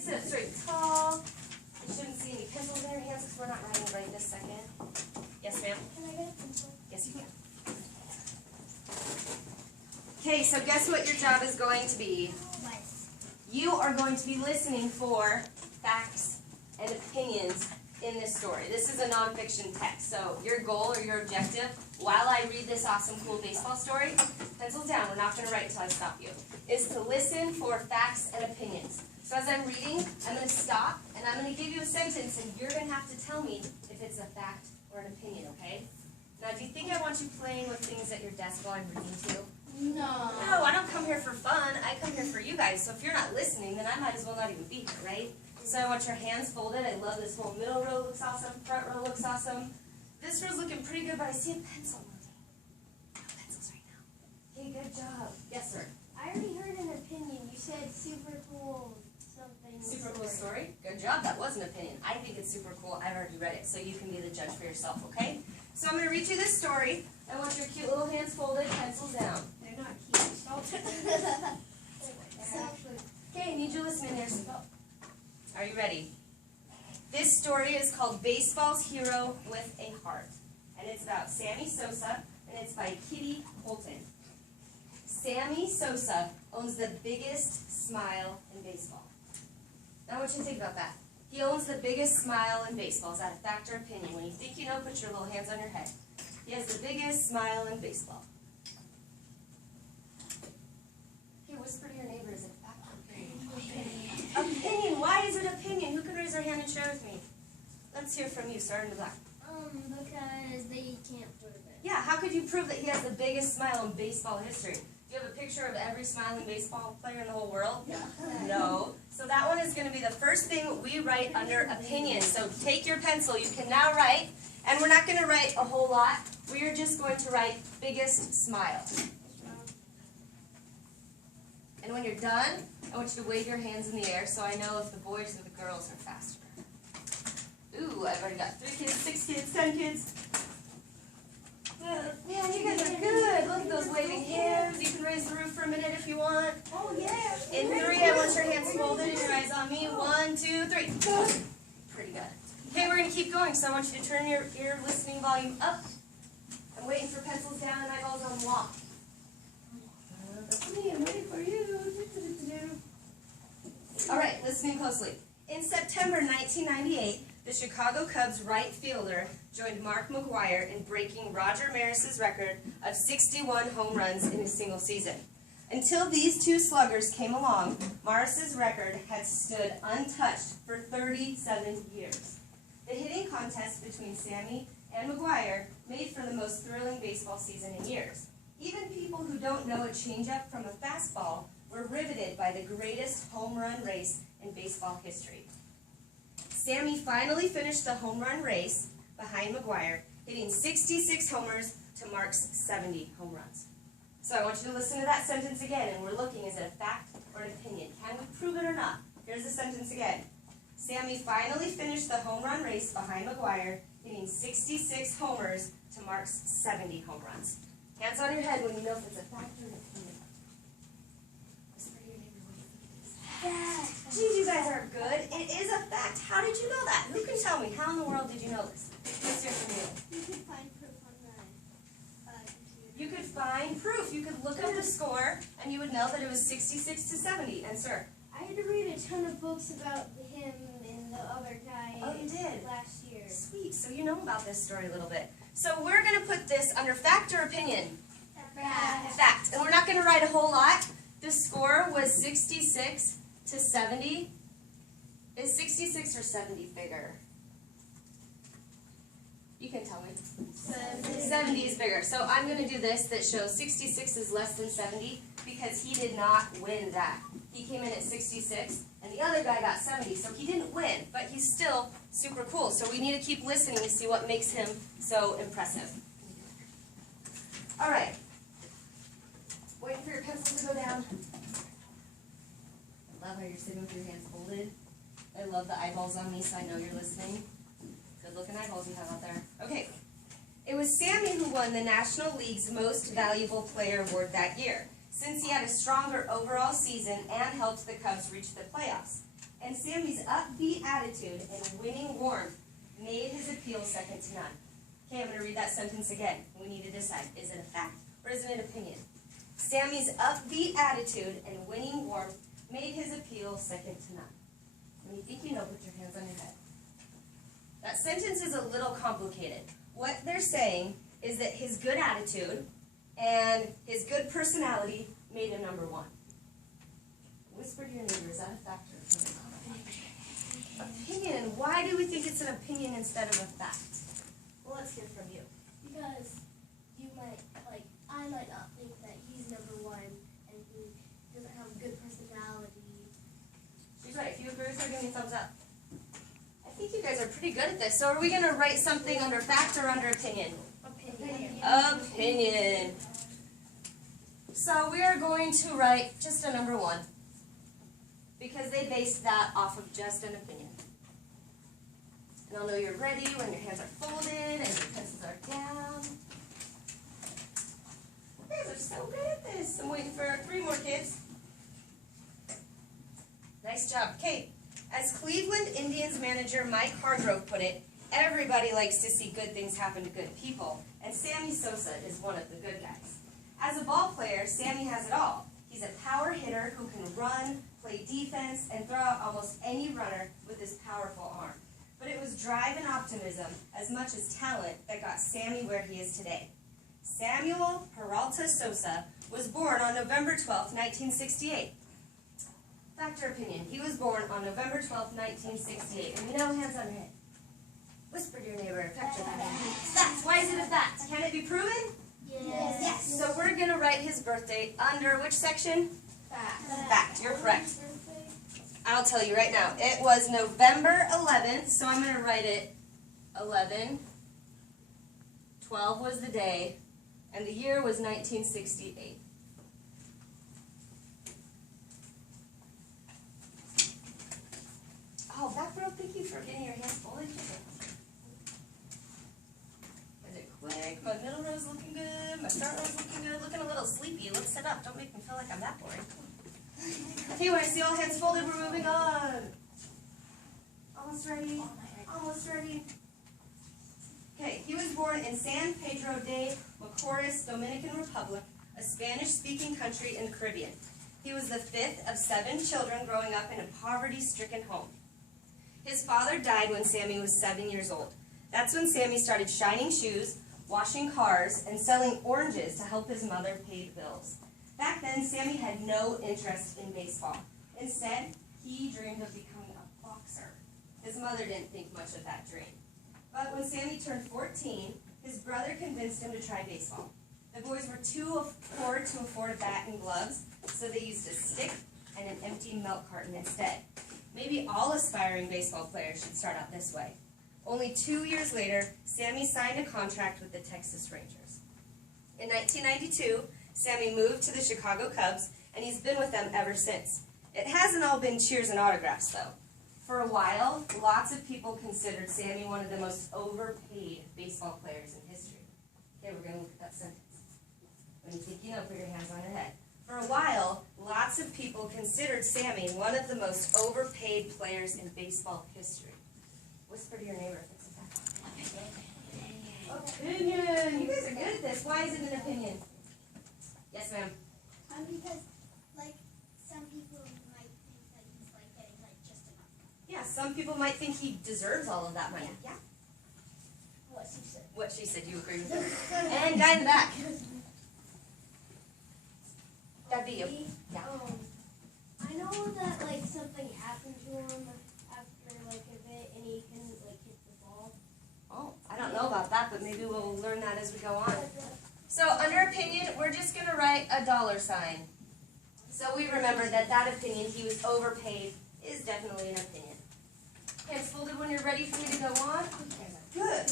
Sit up straight and tall. You shouldn't see any pencils in your hands because we're not writing right this second. Yes, ma'am? Can I get a pencil? Yes, you can. Okay, so guess what your job is going to be? What? You are going to be listening for facts and opinions in this story. This is a nonfiction text, so your goal or your objective, while I read this awesome, cool baseball story, pencils down, we're not going to write until I stop you, is to listen for facts and opinions. So as I'm reading, I'm going to stop, and I'm going to give you a sentence, and you're going to have to tell me if it's a fact or an opinion, okay? Now, do you think I want you playing with things at your desk while I'm reading to you? No. No, I don't come here for fun. I come here for you guys. So if you're not listening, then I might as well not even be here, right? So I want your hands folded. I love this whole middle row looks awesome. Front row looks awesome. This row's looking pretty good, but I see a pencil moving. No pencils right now. Okay, good job. Yes, sir. I already heard an opinion. You said super cool something. Super cool story. Good job. That was an opinion. I think it's super cool. I've already read it, so you can be the judge for yourself, okay? So I'm going to read you this story. I want your cute little hands folded, pencils down. They're not cute. Stop it. Okay, I need you listening there, so go. Are you ready? This story is called Baseball's Hero with a Heart. And it's about Sammy Sosa, and it's by Kitty Holton. Sammy Sosa owns the biggest smile in baseball. Now I want you to think about that. He owns the biggest smile in baseball. Is that a fact or opinion? When you think you know, put your little hands on your head. He has the biggest smile in baseball. Okay, whisper to your neighbor, is it a fact or opinion? Opinion. Why is it opinion? Who could raise their hand and share with me? Let's hear from you, sir, in the black. Because they can't prove it. Yeah, how could you prove that he has the biggest smile in baseball history? Do you have a picture of every smiling baseball player in the whole world? No. So that one is going to be the first thing we write under opinion. So take your pencil. You can now write, and we're not going to write a whole lot. We are just going to write biggest smile. And when you're done, I want you to wave your hands in the air so I know if the boys or the girls are faster. Ooh, I've already got 3 kids, 6 kids, 10 kids. Man, you guys are good. Look at those waving hands. You can raise the roof for a minute if you want. Oh, yeah. In 3, I want your hands folded and your eyes on me. 1, 2, 3. Pretty good. Okay, we're going to keep going, so I want you to turn your ear listening volume up. I'm waiting for pencils down and eyeballs on wall. That's me. I'm ready for you. All right, listening closely. In September 1998, the Chicago Cubs right fielder joined Mark McGwire in breaking Roger Maris's record of 61 home runs in a single season. Until these two sluggers came along, Maris's record had stood untouched for 37 years. The hitting contest between Sammy and McGwire made for the most thrilling baseball season in years. Even people who don't know a changeup from a fastball were riveted by the greatest home run race in baseball history. Sammy finally finished the home run race behind McGwire, hitting 66 homers to Mark's 70 home runs. So I want you to listen to that sentence again, and we're looking, is it a fact or an opinion? Can we prove it or not? Here's the sentence again. Sammy finally finished the home run race behind McGwire, hitting 66 homers to Mark's 70 home runs. Hands on your head when you know if it's a fact or an opinion. Whisper to your neighbor what you think it is. Fact. Geez, you guys are good. It is a fact. How did you know that? Who can tell me? How in the world did you know this? Let's hear from you. You could find proof on the computer. You could find proof. You could look up the score, and you would know that it was 66 to 70. And sir? I had to read a ton of books about him and the other guy. Oh, you did? Last year. Sweet. So you know about this story a little bit. So we're going to put this under fact or opinion? Fact. Fact. And we're not going to write a whole lot. The score was 66 to 70. Is 66 or 70 bigger? You can tell me. 70 is bigger. So I'm going to do this that shows 66 is less than 70 because he did not win that. He came in at 66 and the other guy got 70. So he didn't win, but he's still super cool. So we need to keep listening to see what makes him so impressive. All right. Waiting for your pencil to go down. I love how you're sitting with your hands folded. I love the eyeballs on me so I know you're listening. Good looking eyeballs you have out there. Okay. It was Sammy who won the National League's Most Valuable Player award that year, since he had a stronger overall season and helped the Cubs reach the playoffs. And Sammy's upbeat attitude and winning warmth made his appeal second to none. Okay, I'm going to read that sentence again. We need to decide, is it a fact or is it an opinion? Sammy's upbeat attitude and winning warmth made his appeal second to none. When you think you know, put your hands on your head. That sentence is a little complicated. What they're saying is that his good attitude and his good personality made him number one. Whisper to your neighbor, is that a fact or opinion? Opinion. Why do we think it's an opinion instead of a fact? Well, let's hear from you. Because you might, like, I might not think that he's number one and he doesn't have a good personality. She's right. If you agree with her, give me a thumbs up. I think you guys are pretty good at this. So are we going to write something under fact or under opinion? Opinion. Opinion. So we are going to write just a number one because they based that off of just an opinion. And I'll know you're ready when your hands are folded and your pencils are down. You guys are so good at this. I'm waiting for 3 more kids. Nice job. Okay, as Cleveland Indians manager Mike Hargrove put it, everybody likes to see good things happen to good people, and Sammy Sosa is one of the good guys. As a ball player, Sammy has it all. He's a power hitter who can run, play defense, and throw out almost any runner with his powerful arm. But it was drive and optimism, as much as talent, that got Sammy where he is today. Samuel Peralta Sosa was born on November 12, 1968. Fact or opinion? He was born on November 12, 1968. And we know hands on your head. Whisper to your neighbor. Fact or opinion? Fact. Why is it a fact? Can it be proven? Yes. Yes. So we're going to write his birthday under which section? Fact. Fact. You're correct. I'll tell you right now. It was November 11th, so I'm going to write it 11. 12 was the day, and the year was 1968. Oh, back row, thank you for getting your hands folded. Is it quick? My middle row's looking good. My front row's looking good. Looking a little sleepy. Let's sit up. Don't make me feel like I'm that boring. Okay, when I see all hands folded, we're moving on. Almost ready? Almost ready? Okay, he was born in San Pedro de Macorís, Dominican Republic, a Spanish-speaking country in the Caribbean. He was the 5th of 7 children growing up in a poverty-stricken home. His father died when Sammy was 7 years old. That's when Sammy started shining shoes, washing cars, and selling oranges to help his mother pay the bills. Back then, Sammy had no interest in baseball. Instead, he dreamed of becoming a boxer. His mother didn't think much of that dream. But when Sammy turned 14, his brother convinced him to try baseball. The boys were too poor to afford a bat and gloves, so they used a stick and an empty milk carton instead. Maybe all aspiring baseball players should start out this way. Only 2 years later, Sammy signed a contract with the Texas Rangers. In 1992, Sammy moved to the Chicago Cubs, and he's been with them ever since. It hasn't all been cheers and autographs, though. For a while, lots of people considered Sammy one of the most overpaid baseball players in history. Okay, we're going to look at that sentence. When you think you know, put your hands on your head. For a while, lots of people considered Sammy one of the most overpaid players in baseball history. Whisper to your neighbor if it's a fact. Opinion! You guys are good at this. Why is it an opinion? Yes, ma'am. Because, like, some people might think that he's, like, getting, like, just enough. Yeah, some people might think he deserves all of that money. Yeah. What she said. What she said, you agree with her. And guy in the back. That'd be you. Yeah. I know that, like, something happened to him after, like, a bit, and he can, like, hit the ball. Oh, I don't know about that, but maybe we'll learn that as we go on. So under opinion, we're just going to write a $sign. So we remember that that opinion, he was overpaid, is definitely an opinion. Hands folded when you're ready for me to go on. Good.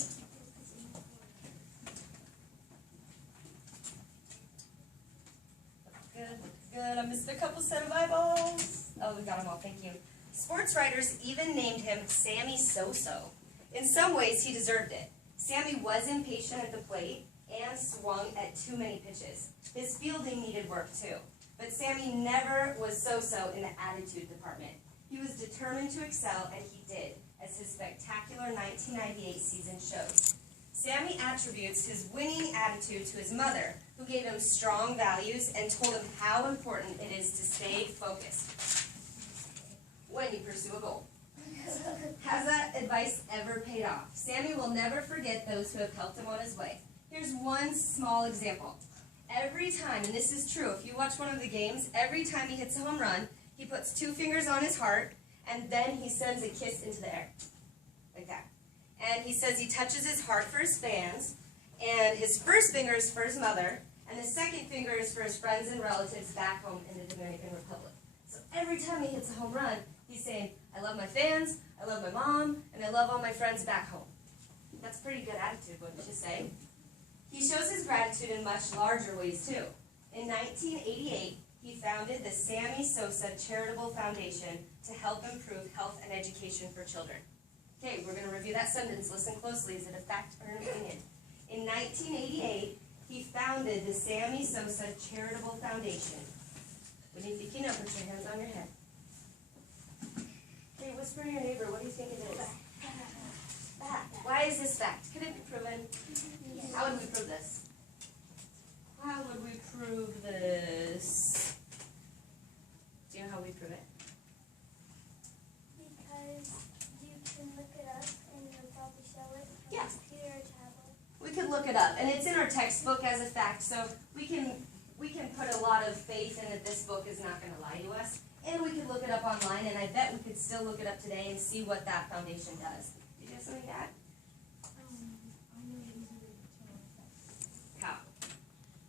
Good. I missed a couple set of eyeballs. Oh, we got them all. Thank you. Sports writers even named him Sammy So-So. In some ways, he deserved it. Sammy was impatient at the plate and swung at too many pitches. His fielding needed work, too. But Sammy never was so-so in the attitude department. He was determined to excel, and he did, as his spectacular 1998 season shows. Sammy attributes his winning attitude to his mother, who gave him strong values and told him how important it is to stay focused when you pursue a goal. Has that advice ever paid off? Sammy will never forget those who have helped him on his way. Here's one small example. Every time, and this is true, if you watch one of the games, every time he hits a home run, he puts 2 fingers on his heart, and then he sends a kiss into the air. Like that. And he says he touches his heart for his fans, and his first finger is for his mother, and the second finger is for his friends and relatives back home in the Dominican Republic. So every time he hits a home run, he's saying, I love my fans, I love my mom, and I love all my friends back home. That's a pretty good attitude, wouldn't you say? He shows his gratitude in much larger ways, too. In 1988, he founded the Sammy Sosa Charitable Foundation to help improve health and education for children. Okay, we're going to review that sentence. Listen closely. Is it a fact or an opinion? In 1988, he founded the Sammy Sosa Charitable Foundation. When you think you know, put your hands on your head. Okay, whisper to your neighbor. What do you think it is? Fact. Why is this fact? Could it be proven? How would we prove this? How would we prove this? Do you know how we prove it? Because you can look it up and you'll probably show it on Yeah. a computer or tablet. We could look it up, and it's in our textbook as a fact, so we can put a lot of faith in that this book is not going to lie to us. And we could look it up online, and I bet we could still look it up today and see what that foundation does. Did you have something to add? I know it is a How?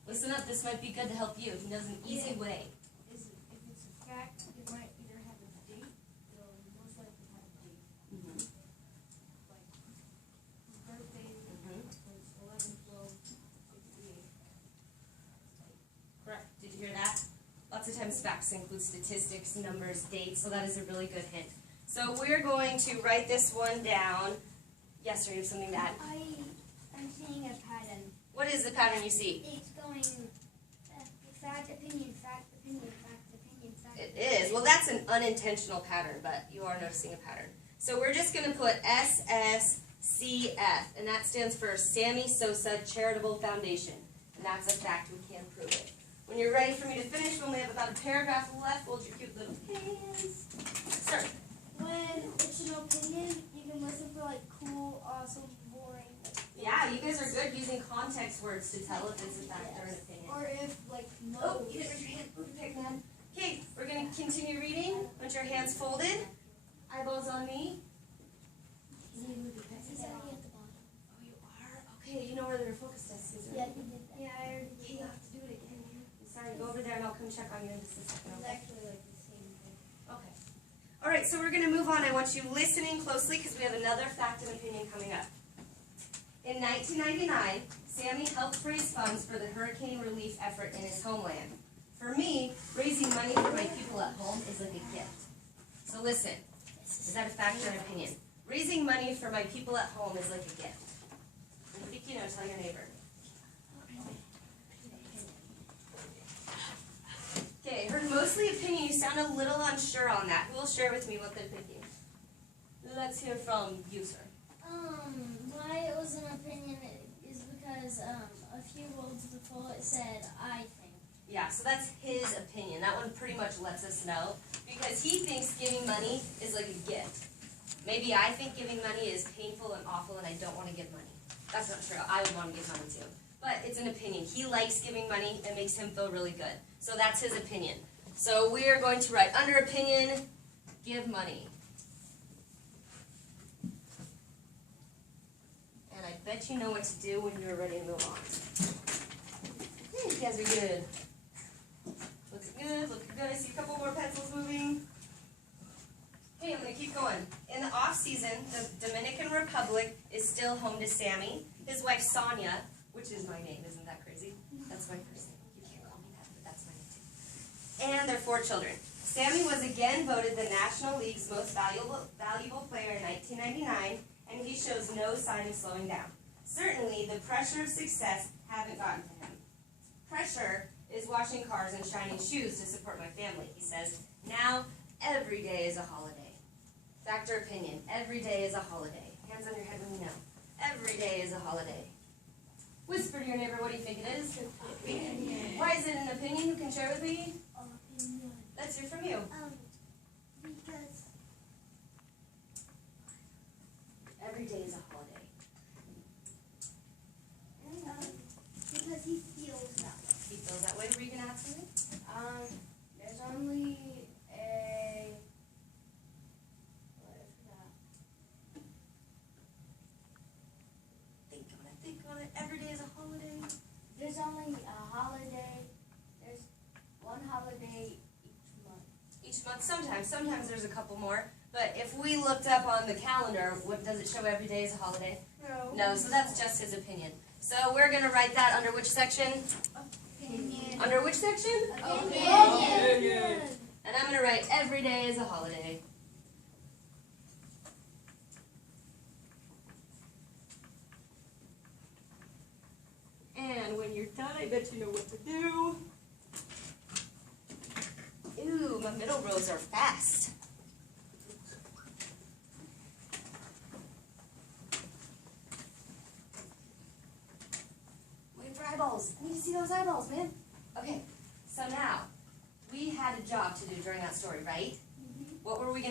Listen up, this might be good to help you. He knows an easy way. If it's a fact, it might either have a date, it'll most likely have a date. Mm-hmm. Like, his birthday Mm-hmm. was 11/12/68. Correct. Did you hear that? Lots of times facts include statistics, numbers, dates, so that is a really good hint. So we're going to write this one down. Yes, sir, you have something to add? I'm seeing a pattern. What is the pattern you see? It's going fact, opinion, fact, opinion, fact, opinion, fact. It is. Well, that's an unintentional pattern, but you are noticing a pattern. So we're just going to put SSCF, and that stands for Sammy Sosa Charitable Foundation. And that's a fact. We can prove it. When you're ready for me to finish, we only have about a paragraph left. Hold your cute little hands. Start. When it's an opinion, you can listen for like cool, awesome, boring. Yeah, you guys are good using context words to tell if it's a fact or an opinion. Or if like no. Oh, you didn't raise your hand. Move your man. Okay, we're going to continue reading. Want your hands folded? Eyeballs on me. He's already at the bottom. Oh, you are? Okay, you know where their focus test is, Yeah, right? he did that. Yeah, I already Okay, did you that. have to do it again. Sorry, go over there and I'll come check on you in just a second, It's okay? actually like the same thing. Okay. All right, so we're going to move on. I want you listening closely because we have another fact and opinion coming up. In 1999, Sammy helped raise funds for the hurricane relief effort in his homeland. For me, raising money for my people at home is like a gift. So listen, is that a fact or an opinion? Raising money for my people at home is like a gift. And if you know, tell your neighbor. Okay, I heard mostly opinion. You sound a little unsure on that. Who will share with me what they're thinking? Let's hear from you, sir. Why it was an opinion is because a few words before it said I think. Yeah, so that's his opinion. That one pretty much lets us know because he thinks giving money is like a gift. Maybe I think giving money is painful and awful and I don't want to give money. That's not true. I would want to give money too. But it's an opinion. He likes giving money. It makes him feel really good. So that's his opinion. So we are going to write under opinion, give money. And I bet you know what to do when you're ready to move on. You guys are good. Looking good, looking good. I see a couple more pencils moving. Okay, I'm going to keep going. In the off-season, the Dominican Republic is still home to Sammy, his wife Sonia, which is my name. Isn't that crazy? That's my first name. You can't call me that, but that's my name too. And their 4 children. Sammy was again voted the National League's most valuable player in 1999, and he shows no sign of slowing down. Certainly, the pressure of success haven't gotten to him. Pressure is washing cars and shining shoes to support my family, he says. Now, every day is a holiday? Fact or opinion? Every day is a holiday. Hands on your head when you know. Every day is a holiday. Whisper to your neighbor, what do you think it is? Opinion. Why is it an opinion? Who can share with me? Opinion. Let's hear from you. Because Every day is a holiday. because he feels that way. He feels that way. Were you going to ask something? There's only a, what is that? Think on it. Every day is a holiday. There's only a holiday, there's one holiday each month. Each month, sometimes there's a couple more. But if we looked up on the calendar, what does it show every day is a holiday? No, so that's just his opinion. So we're going to write that under which section? Opinion. Under which section? Opinion. And I'm going to write every day is a holiday. And when you're done, I bet you know what to do. Ooh, my middle rows are fast. Wait for eyeballs. I need to see those eyeballs, man. Okay, so now, we had a job to do during that story, right? What were we going to